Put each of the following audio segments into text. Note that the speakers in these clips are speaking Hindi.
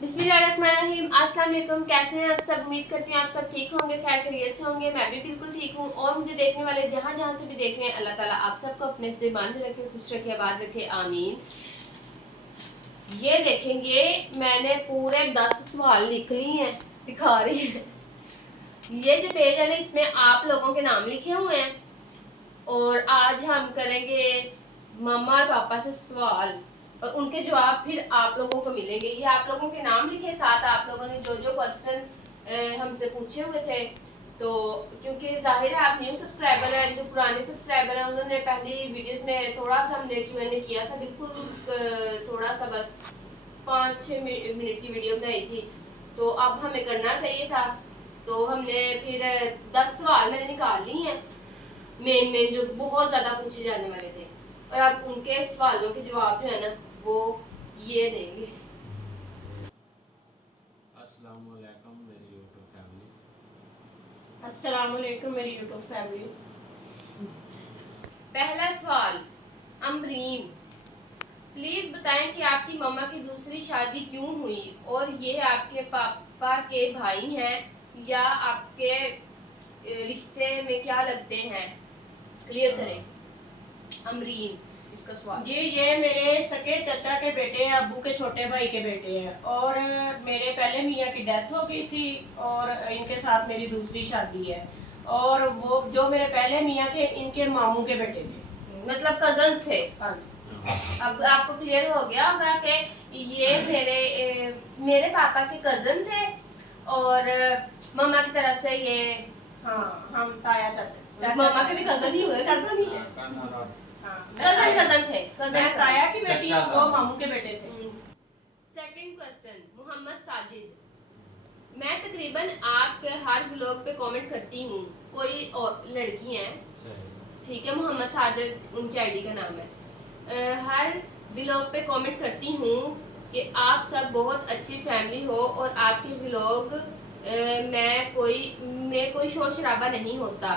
बिस्मिल्लाहिर्रहमानिर्रहीम। अस्सलाम वालेकुम। कैसे हैं आप सब? उम्मीद करती हैं आप सब ठीक होंगे, खैर खैरियत से होंगे। मैं भी बिल्कुल ठीक हूँ और मुझे देखने वाले जहाँ जहाँ से भी देख रहे हैं, अल्लाह ताला आप सबको अपने ज़बान में रखे, खुश रखे, आबाद रखे, आमीन। ये देखेंगे, मैंने पूरे 10 सवाल लिख लिए हैं, दिखा रही है। ये जो पेज है ना, इसमें आप लोगों के नाम लिखे हुए हैं और आज हम करेंगे मम्मा और पापा से सवाल और उनके जवाब फिर आप लोगों को मिलेंगे। ये आप लोगों के नाम लिखे, साथ आप लोगों ने जो जो क्वेश्चन हमसे पूछे हुए थे। तो क्योंकि जाहिर है आप न्यू सब्सक्राइबर हैं, जो पुराने सब्सक्राइबर हैं उन्होंने पहली वीडियोस में थोड़ा सा हमने Q&A किया था, बिल्कुल थोड़ा सा, बस 5-6 मिनट की वीडियो बनाई थी। तो अब हमें करना चाहिए था, तो हमने फिर 10 सवाल मैंने निकाल लिए हैं, मेन जो बहुत ज़्यादा पूछे जाने वाले थे, और अब उनके सवालों के जवाब जो है ना वो ये देंगे। अस्सलाम वालेकुम मेरी यूट्यूब फैमिली। अस्सलाम वालेकुम मेरी यूट्यूब फैमिली। पहला सवाल, अमरीन, प्लीज बताएं कि आपकी मम्मा की दूसरी शादी क्यों हुई और ये आपके पापा के भाई हैं या आपके रिश्ते में क्या लगते हैं? क्लियर करें। अमरीन इसका सवाल। ये मेरे सके चाचा के बेटे हैं, अब्बू के छोटे भाई के बेटे हैं, और मेरे पहले मियाँ की डेथ हो गई थी और इनके साथ मेरी दूसरी शादी है, और वो जो मेरे पहले मियाँ के इनके मामू के बेटे थे, मतलब कजन थे। हाँ। अब आपको क्लियर हो गया होगा कि ये मेरे पापा के कजन थे और मम्मा की तरफ से ये, हाँ, हम ताया चाचा, मम्मा के भी कजन ही हुए, कजन ही है, कजन थे, मैं ताया की बेटी, वो मामू के बेटे थे। सेकंड क्वेश्चन, मोहम्मद साजिद, मैं तकरीबन आपके हर ब्लॉग पे कमेंट करती हूँ, कोई और लड़की है, ठीक है, मोहम्मद साजिद उनकी आईडी का नाम है। हर ब्लॉग पे कमेंट करती हूँ कि आप सब बहुत अच्छी फैमिली हो और आपके ब्लॉग में कोई शोर शराबा नहीं होता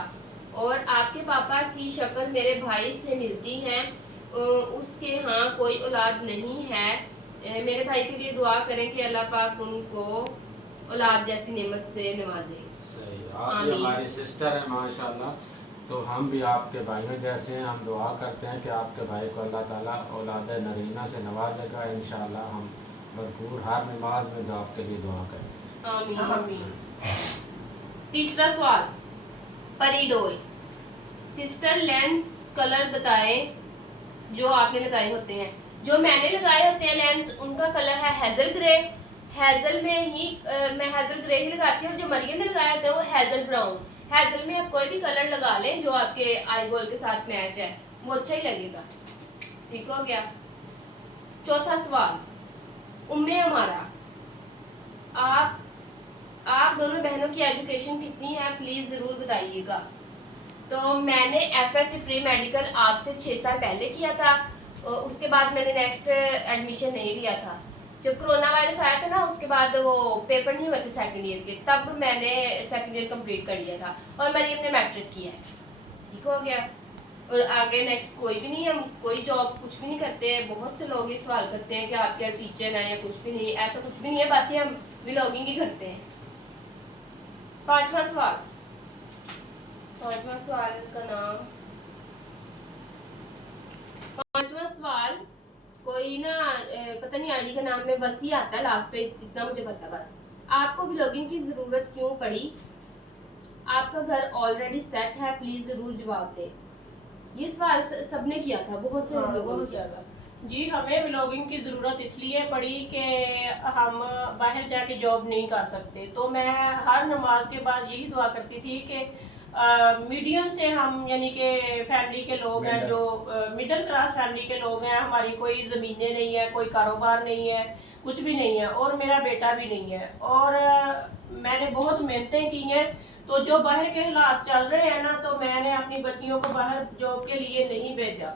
और आपके पापा की शक्ल मेरे भाई से मिलती है, उसके यहाँ कोई औलाद नहीं है। मेरे भाई के लिए दुआ करें कि अल्लाह पाक उनको औलाद जैसी नेमत से नवाजे। सही, आप भी हमारी सिस्टर हैं माशाल्लाह, तो हम भी आपके भाइयों जैसे हैं। हम दुआ करते हैं कि आपके भाई को अल्लाह ताला औलाद नरीना से नवाजेगा इंशाल्लाह। हम भरपूर हर नमाज में जो आपके लिए दुआ करें। आमीन। तीसरा सवाल, परिडोल, सिस्टर लेंस कलर बताएं जो आपने लगाए होते हैं। जो मैंने लगाए होते हैं लेंस, उनका कलर है हेजल ग्रे। हेजल में ही मैं हेजल ग्रे ही लगाती हूँ, और जो मरियम ने लगाए होते हैं वो हेजल ब्राउन। हेजल में आप कोई भी कलर लगा लें जो आपके आई बॉल के साथ मैच है, वो अच्छा ही लगेगा। ठीक हो गया। चौथा सवाल, उम्मे हमारा, आप दोनों बहनों की एजुकेशन कितनी है प्लीज जरूर बताइएगा। तो मैंने FSC प्री मेडिकल आज से 6 साल पहले किया था, उसके बाद मैंने नेक्स्ट एडमिशन नहीं लिया था। जब कोरोना वायरस आया था ना, उसके बाद वो पेपर नहीं हुए थे सेकंड ईयर के, तब मैंने सेकंड ईयर कंप्लीट कर लिया था और मरियम ने मैट्रिक किया है। ठीक हो गया। और आगे नेक्स्ट कोई भी नहीं, हम कोई जॉब कुछ भी नहीं करते हैं। बहुत से लोग ये सवाल करते हैं कि आप क्या टीचर हैं या कुछ भी नहीं, ऐसा कुछ भी नहीं है, बस ये हम व्लॉगिंग ही करते हैं। पांचवा सवाल का नाम, पांचवा सवाल कोई ना पता नहीं आईडी का नाम में वसी आता है लास्ट पे, इतना मुझे पता बस। आपको व्लॉगिंग की जरूरत क्यों पड़ी? आपका घर ऑलरेडी सेट है, प्लीज जरूर जवाब दे। ये सवाल सबने किया था, बहुत से लोगों ने किया था। जी, हमें व्लॉगिंग की ज़रूरत इसलिए पड़ी कि हम बाहर जाके जॉब नहीं कर सकते, तो मैं हर नमाज के बाद यही दुआ करती थी कि मीडियम से हम, यानी कि फैमिली के लोग हैं, जो मिडिल क्लास फैमिली के लोग हैं, हमारी कोई ज़मीनें नहीं है, कोई कारोबार नहीं है, कुछ भी नहीं है, और मेरा बेटा भी नहीं है, और मैंने बहुत मेहनतें की हैं। तो जो बाहर के हालात चल रहे हैं ना, तो मैंने अपनी बच्चियों को बाहर जॉब के लिए नहीं भेजा।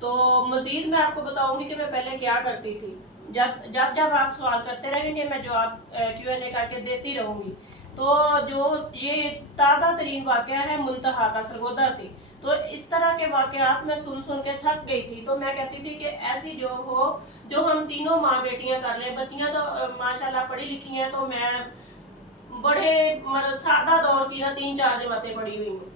तो मज़ीद मैं आपको बताऊंगी कि मैं पहले क्या करती थी। जब आप सवाल करते रहेंगे, मैं जवाब Q&A करके देती रहूँगी। तो जो ये ताज़ा तरीन वाक़या है मुल्तहा का, सरगोदा से, तो इस तरह के वाक़यात मैं सुन सुन के थक गई थी। तो मैं कहती थी कि ऐसी जॉब हो जो हम तीनों माँ बेटियां कर लें। बच्चियां तो माशाल्लाह पढ़ी लिखी हैं, तो मैं बड़े मतलब सादा दौर की ना 3-4 जमातें पढ़ी हुई हूँ,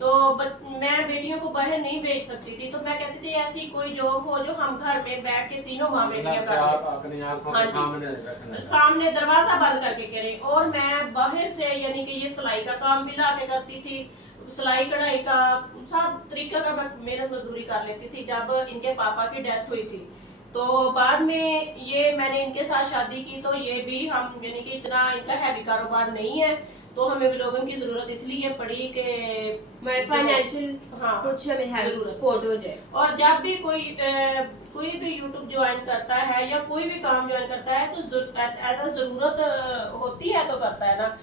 तो मैं बेटियों को बाहर नहीं भेज सकती थी। तो मैं कहती थी ऐसी कोई जॉब हो जो हम घर में बैठ के तीनों माँ बेटियां मतलब कर आप लें। अपनी आंखों हाँ के जी, सामने रखना चाहते सामने दरवाजा बंद करके करें। और मैं बाहर से यानी कि ये सिलाई का काम भी ला के करती थी, सिलाई कढ़ाई का सब तरीका का मैं मेहनत मजदूरी कर लेती थी। जब इनके पापा की डेथ हुई थी तो बाद में ये मैंने इनके साथ शादी की, तो ये भी हम यानी कि इतना इनका हैवी कारोबार नहीं है, तो हमें व्लॉगिंग की ज़रूरत इसलिए पड़ी कि फाइनेंशियल हाँ कुछ हमें हेल्प जरूरत। सपोर्ट हो जाए। और जब भी कोई भी यूट्यूब ज्वाइन करता है या कोई भी काम ज्वाइन करता है तो ऐसा ज़रूरत होती है तो करता है ना।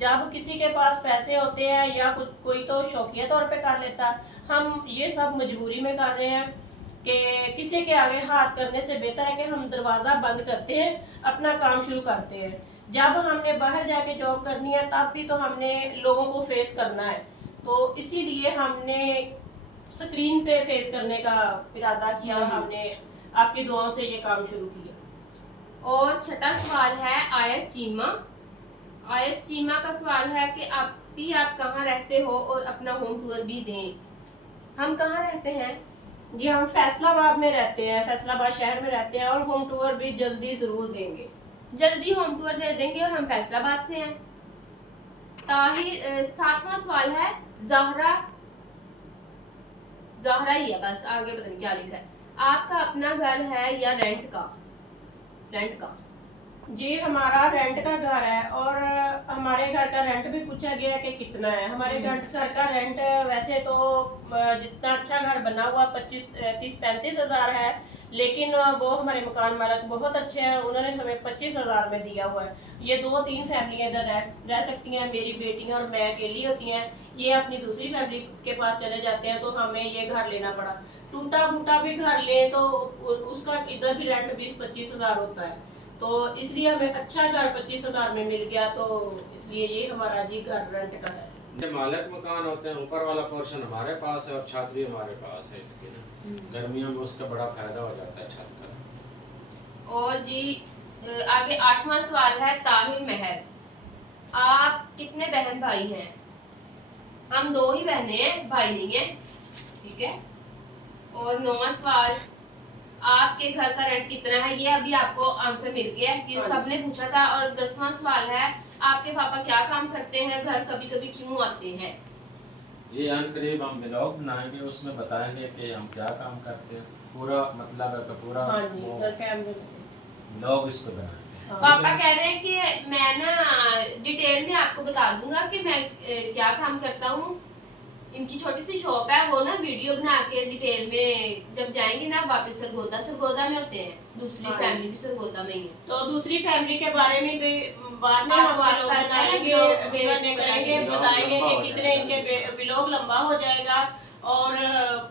जब किसी के पास पैसे होते हैं या कोई तो शौकिया तौर पे कर लेता है, हम ये सब मजबूरी में कर रहे हैं कि किसी के आगे हाथ करने से बेहतर है कि हम दरवाज़ा बंद करते हैं, अपना काम शुरू करते हैं। जब हमने बाहर जाके जॉब करनी है तब भी तो हमने लोगों को फेस करना है, तो इसीलिए हमने स्क्रीन पे फेस करने का इरादा किया। हमने आपकी दुआओं से ये काम शुरू किया। और छठा सवाल है आयत चीमा। आयत चीमा का सवाल है कि आप कहाँ रहते हो और अपना होम टूर भी दें। हम कहाँ रहते हैं? जी हम फैसलाबाद में रहते हैं, फैसलाबाद शहर में रहते हैं, और होम टूर भी जल्दी ज़रूर देंगे। जल्दी होम टूर दे देंगे, और हम फैसलाबाद से हैं। ताहिर 7वां सवाल है ज़हरा ही है, बस आगे पता नहीं क्या लिखा है। आपका अपना घर है या रेंट का? जी हमारा रेंट का घर है, और हमारे घर का रेंट भी पूछा गया है कि कितना है। हमारे घर का रेंट वैसे तो जितना अच्छा घर बना हुआ 30-35 हज़ार है, लेकिन वो हमारे मकान मालिक बहुत अच्छे हैं, उन्होंने हमें 25 हज़ार में दिया हुआ है। ये 2-3 फैमिलियाँ इधर रह सकती हैं, मेरी बेटियाँ और मैं अकेली होती हैं। ये अपनी दूसरी फैमिली के पास चले जाते हैं, तो हमें ये घर लेना पड़ा। टूटा फूटा भी घर लें तो उसका इधर भी रेंट 20-25 हज़ार होता है, तो इसलिए हमें अच्छा घर 25 हज़ार में मिल गया, तो इसलिए ये हमारा जी घर रेंट का है। हैं। मालिक मकान होते हैं, ऊपर वाला पोर्शन हमारे पास है और छत भी हमारे पास है। इसके गर्मियों में उसका बड़ा फायदा हो जाता है छत का। और जी आगे 8वां सवाल है ताहिर महर। आप कितने बहन भाई हैं? हम 2 ही बहनें हैं, भाई नहीं है, ठीक है। और 9वां सवाल, आपके घर का रेंट कितना है? ये अभी आपको आंसर मिल गया है, ये सबने पूछा था। और 10वां सवाल है, आपके पापा क्या काम करते हैं? घर कभी कभी क्यों आते हैं? जी अनकरीब हम ब्लॉग बनाएंगे, उसमें बताएंगे कि हम क्या काम करते हैं, पूरा मतलब है कि पूरा हाँ जी ब्लॉग इसको बनाएंगे। हाँ। पापा कह रहे हैं कि मैं ना डिटेल में आपको बता दूंगा कि मैं क्या काम करता हूँ। इनकी छोटी सी शॉप है, वो ना वीडियो बना के डिटेल में जब जाएंगे ना वापस सरगोदा में होते हैं, दूसरी हाँ। फैमिली भी सरगोदा में ही है। तो दूसरी फैमिली के बारे में भी बाद में आपको हम आस्ता आस्ता बनाएंगे, बताएंगे, बताएंगे कि कितने इनके व्लॉग लंबा हो जाएगा, और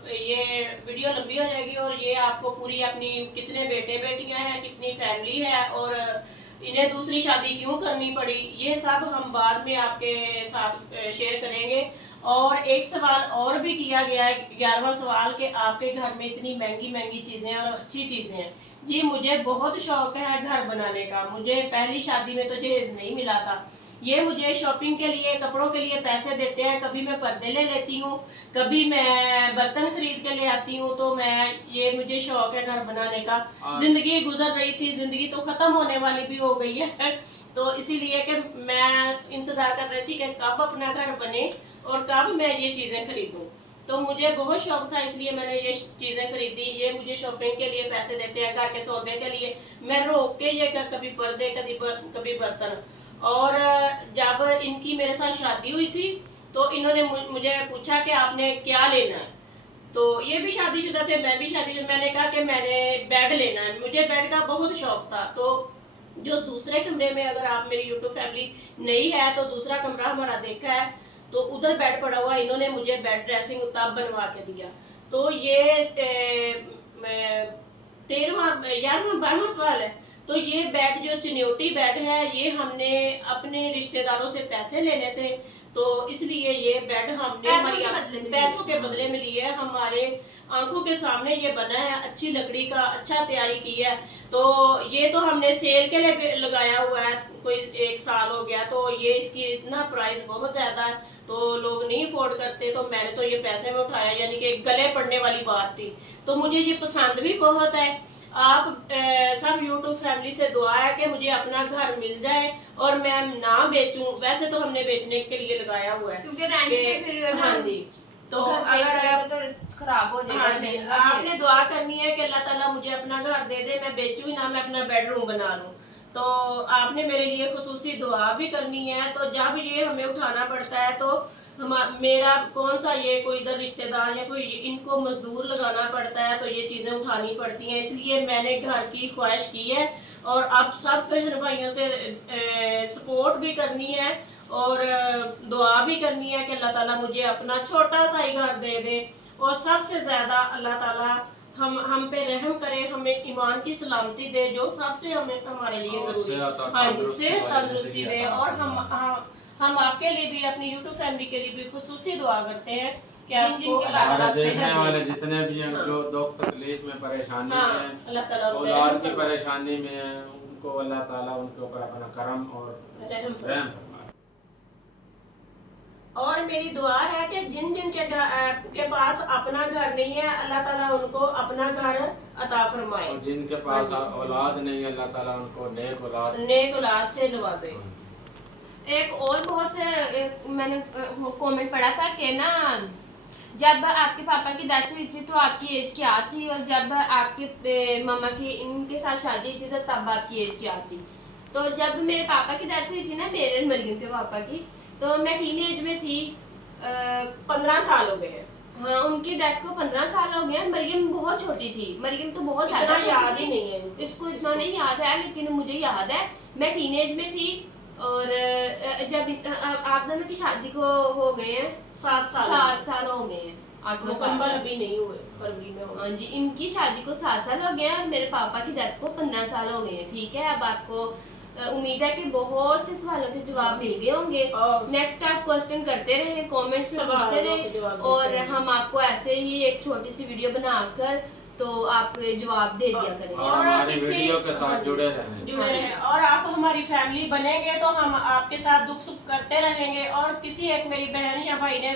ये वीडियो लंबी हो जाएगी, और ये आपको पूरी अपनी कितने बेटे बेटियां हैं, कितनी फैमिली है, और इन्हें दूसरी शादी क्यों करनी पड़ी, ये सब हम बाद में आपके साथ शेयर करेंगे। और एक सवाल और भी किया गया है, 11वां सवाल, कि आपके घर में इतनी महंगी महंगी चीज़ें और अच्छी चीज़ें हैं। जी मुझे बहुत शौक है घर बनाने का। मुझे पहली शादी में तो जहेज नहीं मिला था। ये मुझे शॉपिंग के लिए, कपड़ों के लिए पैसे देते हैं, कभी मैं पर्दे ले लेती हूँ, कभी मैं बर्तन खरीद के ले आती हूँ। तो ये मुझे शौक है घर बनाने का। जिंदगी गुजर रही थी, जिंदगी तो ख़त्म होने वाली भी हो गई है, तो इसीलिए कि मैं इंतज़ार कर रही थी कि कब अपना घर बने और कब मैं ये चीज़ें खरीदूँ। तो मुझे बहुत शौक था, इसलिए मैंने ये चीज़ें खरीदी। ये मुझे शॉपिंग के लिए पैसे देते हैं, घर के सौदे के लिए मैं रोक के ये कभी पर्दे कभी बर्तन। और जब इनकी मेरे साथ शादी हुई थी तो इन्होंने मुझे पूछा कि आपने क्या लेना है। तो ये भी शादीशुदा थे, मैं भी शादीशुदा। मैंने कहा कि मैंने बेड लेना है, मुझे बेड का बहुत शौक था। तो जो दूसरे कमरे में, अगर आप मेरी यूट्यूब फैमिली नहीं है तो दूसरा कमरा हमारा देखा है, तो उधर बेड पड़ा हुआ, इन्होंने मुझे बेड ड्रेसिंग तब बनवा के दिया। तो ये 13वां 11वां 12वां सवाल है। तो ये बेड जो चिन्योटी बेड है, ये हमने अपने रिश्तेदारों से पैसे लेने थे, तो इसलिए ये बेड हमने पैसों के बदले में लिए। हमारे आंखों के सामने ये बना है, अच्छी लकड़ी का, अच्छा तैयारी की है। तो ये तो हमने सेल के लिए लगाया हुआ है, कोई 1 साल हो गया, तो ये इसकी इतना प्राइस बहुत ज़्यादा है, तो लोग नहीं अफोर्ड करते, तो मैंने तो ये पैसे में उठाया, यानी कि गले पड़ने वाली बात थी। तो मुझे ये पसंद भी बहुत है। आप सब यूट्यूब फैमिली से दुआ है कि मुझे अपना घर मिल जाए और मैं ना बेचूं। वैसे तो हमने बेचने के लिए लगाया हुआ है, क्योंकि रेंट पे फिर हाँ जी, तो अगर तो खराब हो जाएगा। हाँ जी, आपने दुआ करनी है कि अल्लाह ताला मुझे अपना घर दे दे, मैं बेचूं ही ना, मैं अपना बेडरूम बना लूं। तो आपने मेरे लिए खुसूसी दुआ भी करनी है। तो जब ये हमें उठाना पड़ता है, तो मेरा कौन सा ये कोई इधर रिश्तेदार या कोई इनको मजदूर लगाना पड़ता है, तो ये चीज़ें उठानी पड़ती हैं। इसलिए मैंने घर की ख्वाहिश की है, और अब सब बहन भाइयों से सपोर्ट भी करनी है और दुआ भी करनी है कि अल्लाह ताला मुझे अपना छोटा सा ही घर दे दे। और सबसे ज़्यादा अल्लाह ताला हम पे रहम करे, हमें ईमान की सलामती दे, जो सबसे हमें हमारे लिए ज़रूरी है। हाँ जी, सेहत तंदुरुस्ती दे। और हम आपके लिए भी, अपनी यूट्यूब फैमिली के लिए भी खुसूसी दुआ करते हैं कि आपको देखने वाले जितने भी हैं जो दुख तकलीफ में परेशानी में, अल्लाह ताला औलाद की परेशानी में है, उनको अल्लाह ताला उनके ऊपर अपना करम और रहम फरमाए। और मेरी दुआ है कि जिन जिन के पास अपना घर नहीं है, अल्लाह ताला उनको अपना घर अता फरमाए, और जिनके पास औलाद नहीं है, अल्लाह ताला उनको नेक औलाद से नवाजे। एक और बहुत मैंने कमेंट पढ़ा था कि ना, जब आपके पापा की डेथ हुई थी तो आपकी एज क्या थी, और जब आपके मामा की इनके साथ शादी हुई थी तो तब आपकी एज क्या थी। तो जब मेरे पापा की डेथ हुई थी ना, मेरे मरियम के पापा की, तो मैं टीन एज में थी। 15 साल हो गए। हाँ, उनकी डेथ को 15 साल हो गए। मरियम बहुत छोटी थी, मरियम तो बहुत ज्यादा याद ही नहीं है इसको, इतना नहीं याद है, लेकिन मुझे याद है मैं टीनेज में थी। और जब आप दोनों की शादी को हो गए हैं 7 साल हो गए हैं, 8 साल अभी नहीं हुए, फरवरी में। हाँ जी, इनकी शादी को 7 साल हो गए हैं और मेरे पापा की डेथ को 15 साल हो गए हैं। ठीक है, अब आपको उम्मीद है कि बहुत से सवालों के जवाब मिल गए होंगे। नेक्स्ट आप क्वेश्चन करते रहे, कमेंट्स में पूछते रहे, और हम आपको ऐसे ही एक छोटी सी वीडियो बनाकर तो आप जवाब दे दिया करेंगे, और हमारी वीडियो के साथ जुड़े रहें। और आप हमारी फैमिली बनेंगे तो हम आपके साथ दुख सुख करते रहेंगे। और किसी एक मेरी बहन या भाई ने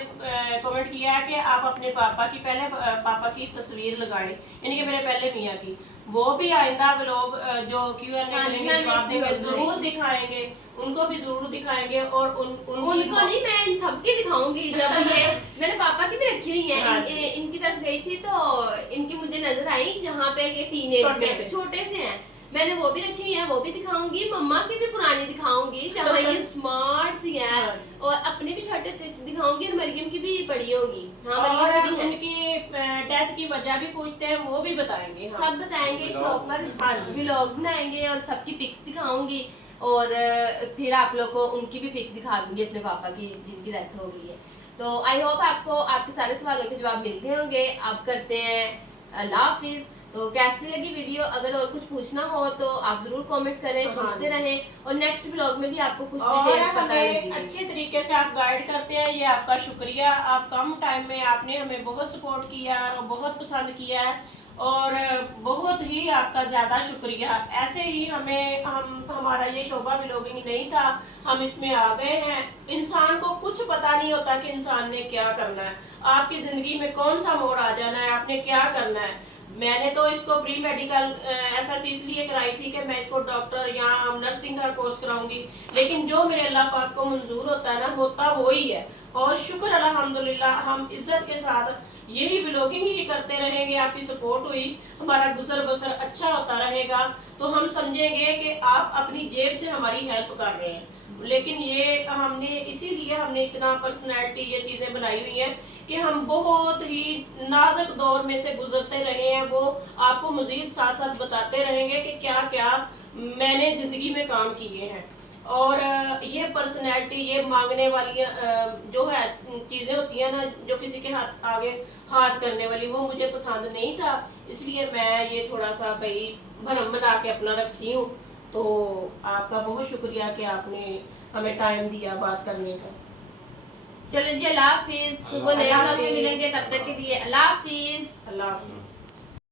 कमेंट किया है कि आप अपने पापा की तस्वीर लगाएं, यानी कि मेरे पहले मियाँ की, वो भी आइंदा व्लॉग जो Q&A जरूर दिखाएंगे, उनको भी जरूर दिखाएंगे। और उनको नहीं, मैं इन सबकी दिखाऊंगी। जब ये मैंने पापा की भी रखी हुई है, इनकी तरफ गई थी तो इनकी मुझे नजर आई, जहाँ पे ये टीनेज में छोटे से हैं, मैंने वो भी रखी हुई है, वो भी दिखाऊंगी। मम्मा की भी पुरानी दिखाऊंगी जहाँ ये स्मार्ट सी है, और अपने भी छोटे दिखाऊंगी, और मरियम की भी पड़ी होगी। और उनकी डेथ की वजह भी पूछते हैं, वो भी बताएंगे। सब बताएंगे, प्रॉपर व्लॉग बनाएंगे और सबकी पिक्स दिखाऊंगी, और फिर आप लोग को उनकी भी पिक दिखा दूंगी अपने पापा की जिनकी डेथ हो गई है। तो आई होप आपको आपके सारे सवालों के जवाब मिल गए होंगे। आप करते हैं अल्लाह हाफिज। तो कैसी लगी वीडियो, अगर और कुछ पूछना हो तो आप जरूर कमेंट करें, पूछते रहें, और नेक्स्ट ब्लॉग में भी आपको कुछ डिटेल्स पता लगेगी। अच्छे तरीके से आप गाइड करते हैं, ये आपका शुक्रिया। आप कम टाइम में आपने हमें बहुत सपोर्ट किया और बहुत पसंद किया है, और बहुत ही आपका ज़्यादा शुक्रिया। ऐसे ही हमारा ये शोभा व्लॉगिंग नहीं था, हम इसमें आ गए हैं। इंसान को कुछ पता नहीं होता कि इंसान ने क्या करना है, आपकी ज़िंदगी में कौन सा मोड़ आ जाना है, आपने क्या करना है। मैंने तो इसको प्री मेडिकल FS इसलिए कराई थी कि मैं इसको डॉक्टर या नर्सिंग का कोर्स कराऊंगी, लेकिन जो मेरे अल्लाह पाक को मंजूर होता है ना, होता वही है। और शुक्र अल्हम्दुलिल्लाह, हम इज्जत के साथ यही व्लॉगिंग ही करते रहेंगे। आपकी सपोर्ट हुई, हमारा गुजर बसर अच्छा होता रहेगा, तो हम समझेंगे कि आप अपनी जेब से हमारी हेल्प कर रहे हैं। लेकिन ये इसीलिए हमने इतना पर्सनैलिटी ये चीज़ें बनाई हुई हैं कि हम बहुत ही नाजुक दौर में से गुजरते रहे हैं। वो आपको मज़ीद साथ साथ बताते रहेंगे कि क्या क्या मैंने ज़िंदगी में काम किए हैं। और ये पर्सनैलिटी, ये मांगने वाली जो है चीज़ें होती हैं ना, जो किसी के आगे हाथ करने वाली, वो मुझे पसंद नहीं था। इसलिए मैं ये थोड़ा सा भाई भरम बना के अपना रखी हूँ। तो आपका बहुत शुक्रिया कि आपने हमें टाइम दिया बात करने का। चलो जी, अल्लाह हाफिज। सुबह नए अल्लाह ब्लॉग में हाफिज। मिलेंगे, तब तक के लिए अल्लाह हाफिज। अल्लाह हाफिज।